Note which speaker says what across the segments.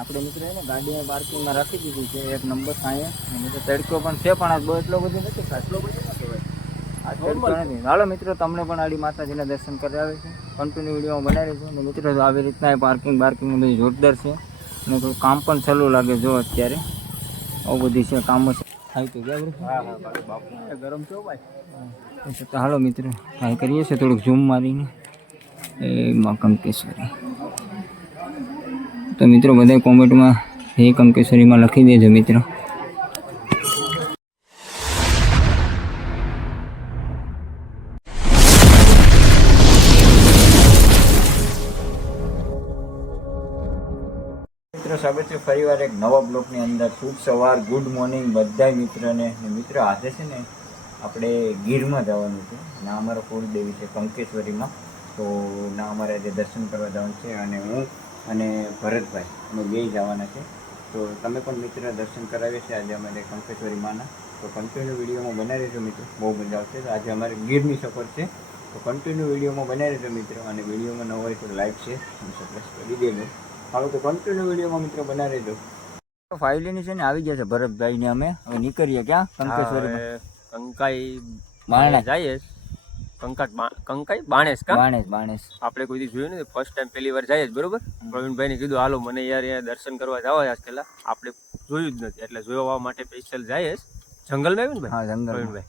Speaker 1: આપણે મિત્રો એને ગાડી પાર્કિંગમાં રાખી દીધી છે. એક નંબર મિત્રો તડકો પણ છે પણ આ બહુ એટલો બધો નથી. આટલો બધો નથી આ તડકો નથી. હાલો મિત્રો તમને પણ આડી માતાજીના દર્શન કરાવે છે. કન્ટિન્યુ વીડિયો બનાવી છું. અને મિત્રો આવી રીતના પાર્કિંગ બાર્કિંગ બધું જોરદાર છે. અને થોડું કામ પણ ચાલુ લાગે જો અત્યારે. આવું બધી છે કામો છે. થાય તો ગયા ગરમ છો ભાઈ. હાલો મિત્રો ટ્રાય કરીએ છીએ થોડુંક ઝૂમ મારીને. એ માં કંકેશ્વરી તો મિત્રો બધા કોમેન્ટમાં હે કંકેશ્વરીમાં લખી દેજો મિત્રો. મિત્રો સ્વાગત છે ફરીવાર એક નવા બ્લોકની અંદર શુભ સવાર, ગુડ મોર્નિંગ બધા મિત્રોને. મિત્ર, આજે છે ને આપણે ગીરમાં જવાનું છે. ના, અમારો કુળદેવી છે કંકેશ્વરીમાં. તો ના, અમારે આજે દર્શન કરવા જવાનું છે અને હું અને ભરતભાઈ અમે બે જવાના છે. તો તમે પણ મિત્ર દર્શન કરાવીએ છીએ. આજે અમારે કંકેશ્વરી માના. તો કન્ટિન્યુ વિડીયોમાં બનાવી રહેજો મિત્રો. બહુ મજા આવશે. તો આજે અમારે ગીરની સફર છે. તો કન્ટિન્યુ વિડીયોમાં બનાવી રહેજો મિત્રો. અને વિડીયોમાં ન હોય તો લાઈક છે અને સબસ્ક્રાઈબ કરી દેજો. હાલો તો કન્ટિન્યુ વિડીયોમાં મિત્રો બનાવી રહેજો ફાઇલીની છે ને આવી ગયા છે ભરતભાઈ ને અમે. હવે નીકળીએ ક્યાં? કંકેશ્વરી
Speaker 2: કંકાઈ
Speaker 1: માણા
Speaker 2: જઈએ. કંકાટ કંકાઈ? બાણેશ કા?
Speaker 1: બાણેશ બાણેશ
Speaker 2: આપણે કોઈ જોયું નથી. ફર્સ્ટ ટાઈમ પહેલી વાર જઈએ જ બરોબર? પ્રવીણભાઈ ને કીધું હાલો મને યાર અહીંયા દર્શન કરવા જવા આજ પેલા આપણે જોયું જ નથી એટલે જોવા માટે સ્પેશિયલ જઈએ જંગલમાં આવ્યું ને ભાઈ?
Speaker 1: હા જંગલ
Speaker 2: પ્રવીણભાઈ.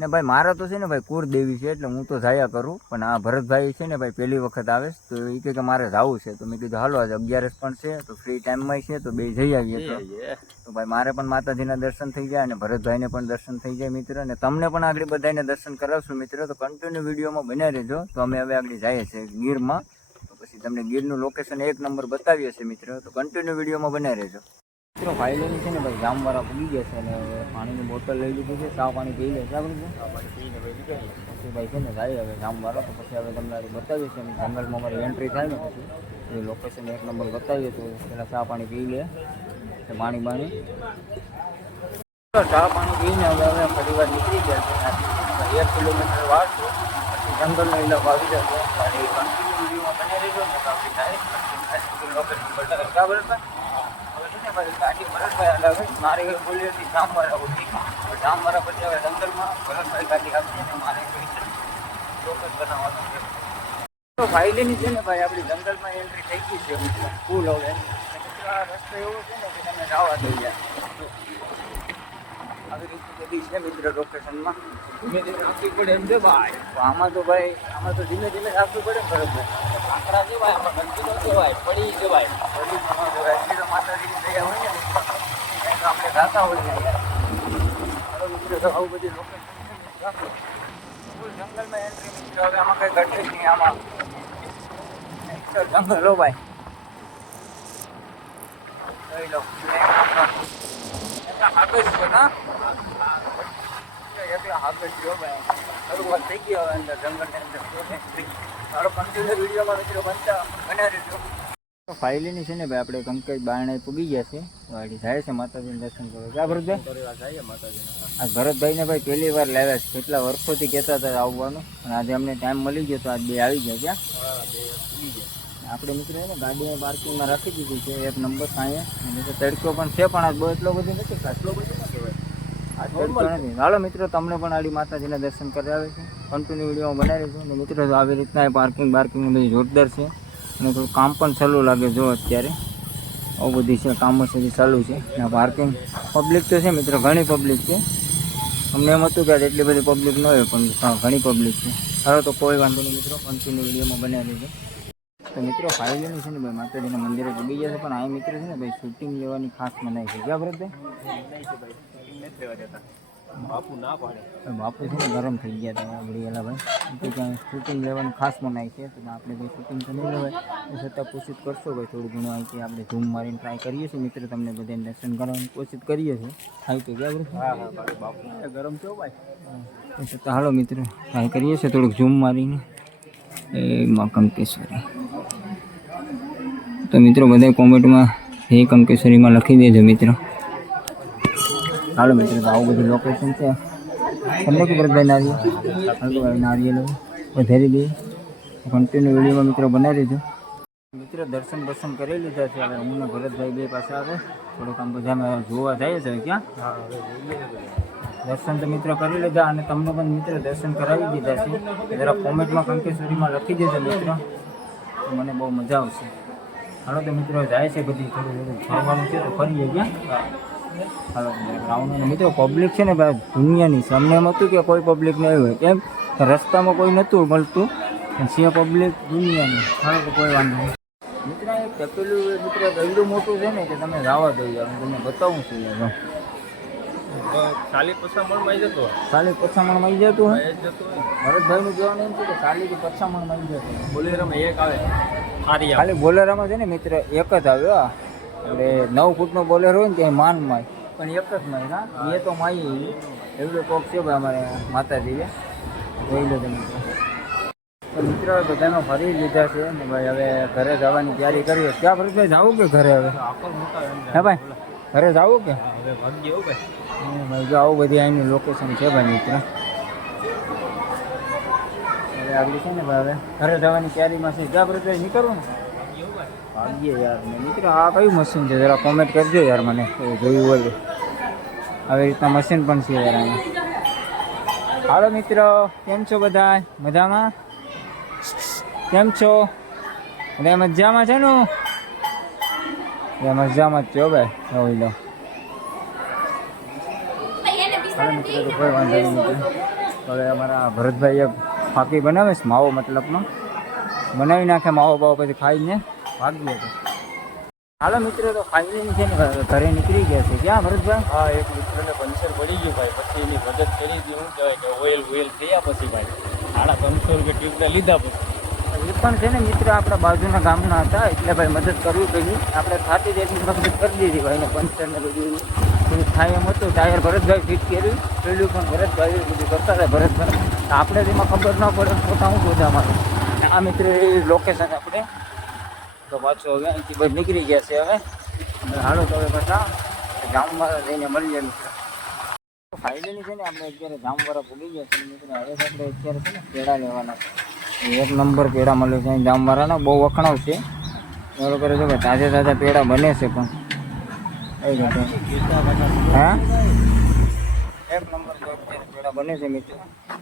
Speaker 1: ને ભાઈ મારા તો છે ને ભાઈ કુળદેવી છે એટલે હું તો જાયા કરું પણ આ ભરતભાઈ છે ને ભાઈ પહેલી વખત આવે તો એ કહે કે મારે જવું છે. તો મેં કીધું હાલો આજે અગિયારસ પણ છે તો ફ્રી ટાઈમમાં છે તો બે જઈ આવીએ. તો. ભાઈ મારે પણ માતાજીના દર્શન થઈ જાય અને ભરતભાઈને પણ દર્શન થઈ જાય મિત્ર અને તમને પણ આગળ બધાને દર્શન કરાવશું મિત્ર તો કન્ટિન્યુ વિડીયોમાં બન્યા રહેજો. તો અમે હવે આગળ જઈએ છીએ ગીરમાં. તો પછી તમને ગીરનું લોકેશન એક નંબર બતાવીએ છીએ મિત્ર તો કન્ટિન્યુ વિડીયોમાં બન્યા રહેજો. મિત્રો ફાઇલોની છે ને ભાઈ જામવાળા પૂગી ગયા છે અને હવે પાણીની બોટલ લઈ લીધી છે સાવ પાણી પી લે છે પછી ભાઈ છે ને જાય હવે જામવાળા તો પછી હવે તમને બતાવીએ છીએ. જંગલમાં અમારી એન્ટ્રી થાય ને પછી. એ લોકેશન એક નંબર બતાવીએ તો પહેલાં સાવ પાણી પી લે પાણી બાણી ચા પાણી પીને હવે હવે ફરી વાર નીકળી ગયા છે. એક કિલોમીટર છે. પછી જંગલનો ઇલાકો આવી જશે અને કન્ટિન્યુ વિડીયોમાં બને રહેજો ને તો થાય બરાબર ને ભાઈ ગાડી ભરતભાઈ હલાવે મારે જામવાળા પછી હવે જંગલમાં ભરતભાઈ ગાડી આપી છે. મારે બનાવવાનું છે. છે ને ભાઈ, આપણી જંગલમાં એન્ટ્રી થઈ ગઈ છે. ફૂલ હવે. રસ્તો એવો છે ને કે તમે જવા દઈ જાય આવી રીતે છે મિત્ર લોકેશનમાં ધીમે પડે એમ આમાં તો ભાઈ, આમાં તો ધીમે ધીમે રાખવું પડે ને બરોબર આંકડા ન જવાય પડી જવાય. આપણે ગાતા હોઈએ આવું બધી જંગલમાં એન્ટ્રી હવે આમાં કંઈ ઘટે નહીં આમાં જંગલ હો ભાઈ જોઈ એટલા છે ના એટલા હાકજ છે શરૂઆત થઈ ગઈ હવે અંદર જંગલની અંદર મારો કન્ટિન્યુ વિડીયોમાં મિત્રો બનતા બનાવી રહેજો ફાઇલીની છે ને ભાઈ આપણે કંકજ બારણે પૂગી ગયા છે. વાડી જાય છે માતાજીનું દર્શન કરવા. ક્યાં ભરતભાઈ. આ ભરતભાઈને ભાઈ પહેલી વાર લાવ્યા છે. કેટલા વર્ષોથી કહેતા હતા આવવાનું. અને આજે અમને ટાઈમ મળી ગયો તો આજ બે આવી ગયા ક્યાં આપણે મિત્રો ને ગાડી પાર્કિંગમાં રાખી દીધી છે. એક નંબર અને તો તડકો પણ છે પણ આજ બહુ એટલો બધો નથી. આટલો બધો નથી. હાલો મિત્રો તમને પણ આડી માતાજીના દર્શન કરાવે છે. કન્ટિન્યુ વીડિયો બનાવી છું અને મિત્રો આવી રીતના પાર્કિંગ બાર્કિંગ બધી જોરદાર છે. અને થોડું કામ પણ ચાલુ લાગે જો અત્યારે. આવું બધી છે, કામો છે, જે ચાલુ છે. અને પાર્કિંગ પબ્લિક તો છે મિત્રો, ઘણી પબ્લિક છે. અમને એમ હતું કે આજે એટલી બધી પબ્લિક ન હોય, પણ ઘણી પબ્લિક છે. સારો તો કોઈ વાંધો નહીં મિત્રો કન્ટિન્યુ વિડીયોમાં બનાવી દેજો તો મિત્રો ફાઇલેનું છે ને ભાઈ, માતાજીના મંદિરે ડૂબી ગયા છે, પણ આ મિત્ર છે ને ભાઈ શૂટિંગ લેવાની ખાસ મનાઈ છે. ક્યાં ભરતભાઈ
Speaker 2: બાપુ ના પાડે.
Speaker 1: બાપુ છે ને ગરમ થઈ ગયા હતા આપણે એલા ભાઈ. તો ક્યાંય શૂટિંગ લેવાની ખાસ મનાય છે તો આપણે કોઈ શૂટિંગ તો નહીં લેવાય તો છતાં કોશિશ કરશો ભાઈ થોડું ઘણું અહીંથી આપણે ઝૂમ મારીને ટ્રાય કરીએ છીએ. મિત્રો તમને બધાને દર્શન કરવાની કોશિશ કરીએ છીએ. થાય તો ક્યાં બરાબર
Speaker 2: બાપુ ગરમ થયો ભાઈ.
Speaker 1: છતાં હાલો મિત્રો ટ્રાય કરીએ છીએ થોડુંક ઝૂમ મારીને. એ માં કંકેશ્વરી. તો મિત્રો બધા કોમેન્ટમાં હે કંકેશ્વરીમાં લખી દેજો મિત્રો. હાલો મિત્રો આવું બધું લોકેશન છે. તમને કે ભાઈ નારિયેલ નારિયેલ વધારી દઈએ કન્ટિન્યુ વિડીયોમાં મિત્રો બનાવી દીધો મિત્ર, દર્શન દર્શન કરી લીધા છે. હવે હું ભરતભાઈ બે પાસે આવે. થોડુંક આમ બધા અમે જોવા જાય છે ક્યાં. દર્શન તો મિત્રો કરી લીધા અને તમને પણ મિત્રો દર્શન કરાવી દીધા છે. જરા કોમેન્ટમાં કંકેશ્વરીમાં લખી દેજો મિત્રો. તો મને બહુ મજા આવશે. હાલો તો મિત્રો, જાય છે બધી. થોડું થોડું ફરવાનું છે તો ફરીએ ક્યાં. મિત્રો પબ્લિક છે ને ભાઈ દુનિયાની સામે એમ હતું કે કોઈ પબ્લિક નહીં હોય. કેમ? કે રસ્તામાં કોઈ નહોતું મળતું. સિંહ પબ્લિક દુનિયાની. હાલો કોઈ વાંધો નહીં. મિત્રો એક તપેલું મિત્ર એટલું મોટું છે ને કે તમે રાવા દઈ જાવ હું તમને બતાવું છું યાર.
Speaker 2: ખાલી પસામણમાં જતો
Speaker 1: ખાલી પછામણ મળી જતું હોય?
Speaker 2: જતો
Speaker 1: ભરતભાઈનું કહેવાનું એમ છે કે ખાલી પછામણ મળી જતું
Speaker 2: બોલેરામાં એક આવે.
Speaker 1: ખાલી બોલેરામાં છે ને મિત્ર એક જ આવ્યો. એટલે નવ ફૂટનો બોલર હોય ને ત્યાં માન માય. પણ એક જ માય ના એ તો માય એવું કોક છે ભાઈ અમારે માતાજીએ. જોઈ લો તમે. તો મિત્રો બધાનો ફરી લીધા છે ને ભાઈ હવે ઘરે જવાની તૈયારી કરીએ ક્યાં ભરતભાઈ જવું કે ઘરે હવે? હા ભાઈ ઘરે જવું કે?
Speaker 2: ભાઈ.
Speaker 1: જો આવું બધી અહીંની લોકેશન છે ભાઈ મિત્ર. આગળ છે ને ભાઈ હવે ઘરે જવાની તૈયારીમાં છે. ક્યાં ભરતભાઈ નીકળવું ને. ભાગ્ય યાર. મિત્ર આ કયું મશીન છે? જરા કોમેન્ટ કરજો યાર મને. જોયું હોય. આવી રીતના મશીન પણ છે યાર અહીંયા હાલો મિત્રો, કેમ છો બધા? મજામાં? કેમ છો? બધા મજામાં છે ને? બધા મજામાં જ છો ભાઈ. જોઈ લો મિત્રો કોઈ હવે અમારા ભરતભાઈએ ફાકી બનાવે છે માવો મતલબનો બનાવી નાખે માવો બાવો પછી ખાઈને. ભાગીએ તો. હાલો મિત્રો તો ફાઇનલી છે ને ઘરે નીકળી ગયા છે. ક્યાં ભરતભાઈ
Speaker 2: હા એક મિત્રને પંચર પડી ગયું ભાઈ. પછી એની મદદ કરી હતી શું કહેવાય કે ઓઇલ ઓઇલ થયા પછી ભાઈ. સાડા ત્રણસો રૂપિયા ટ્યુબના લીધા પછી.
Speaker 1: એ પણ છે ને મિત્ર આપણા બાજુના ગામના હતા એટલે ભાઈ મદદ કરવી પડી આપણે થાતી જ એટલી મદદ કરી દીધી ભાઈને પંચર ને બધું. બધું થાય એમ હતું ટાયર ભરતભાઈ ફિટ કર્યું. પેલું પણ ભરતભાઈ બધું કરતા હતા ભરતભાઈ આપણે તેમાં ખબર ન પડે પોતા હું મારું. આ મિત્ર એ લોકેશન આપણે તો પાછો હવે અહીંથી બહાર નીકળી ગયા છે હવે અને હાલો તો હવે પાછા ગામમાં જઈને મળીએ મિત્ર ફાઇનલી છે ને આપણે અત્યારે જામવાળા ભૂલી ગયા છીએ મિત્રો હવે તો આપણે અત્યારે છે ને પેડા લેવાના છે એક નંબર પેડા મળે છે અહીં જામવાળાના બહુ વખણાવ છે બરોબર છે કે તાજા તાજા પેડા બને છે પણ કઈ ઘટે હા એક નંબર તો અત્યારે પેડા બને છે મિત્રો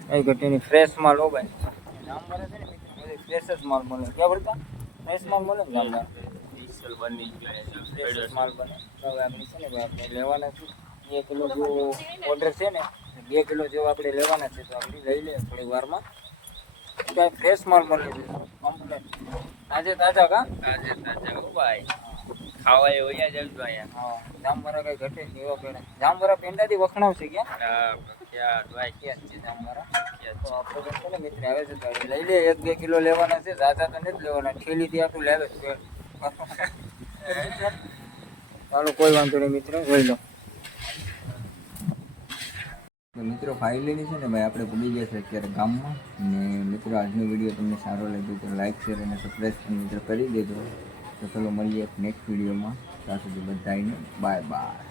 Speaker 1: કઈ ઘટીની ફ્રેશ માલ હો ભાઈ જામવાળા છે ને મિત્રો બધે ફ્રેશ જ માલ મળે ક્યાં ભરતા ફ્રેશ માલ બને ને જામવાળા
Speaker 2: ડીઝલ બની ગયો
Speaker 1: ફ્રેશ માલ બને. હવે આપણે છે ને ભાઈ આપણે લેવાના છે. બે કિલો જેવો ઓર્ડર છે ને બે કિલો જેવો આપણે લેવાના છે તો આપણે લઈ લઈએ થોડી વારમાં. કાંઈ ફ્રેશ માલ બને છે. કમ્પ્લેટ તાજે તાજા કા?
Speaker 2: તાજે તાજા ભાઈ. ખાવા એ જજો અહીંયા.
Speaker 1: હા કઈ ઘટે જ નહીં પેડા પેંડાથી વખણાવશે ક્યાં?
Speaker 2: ક્યાં
Speaker 1: જ છે જામવાળા
Speaker 2: ક્યાં
Speaker 1: તો આપણે તો ને મિત્ર આવે છે? લઈ લે એક બે કિલો લેવાના છે ઝાઝા તો નથી લેવાના. ઠેલીથી આખું લાવે છે. ચાલો કોઈ વાંધો નહીં મિત્ર જોઈ લો. મિત્રો ફાઇનલી છે ને ભાઈ આપણે ભૂલી ગયા છે અત્યારે ગામમાં. ને મિત્રો આજનો વીડિયો તમને સારો લાગ્યો તો લાઈક શેર અને સબસ્ક્રાઈબ મિત્રો કરી દેજો. તો ચલો મળીએ નેક્સ્ટ વિડીયોમાં ત્યાં સુધી બધાને બાય બાય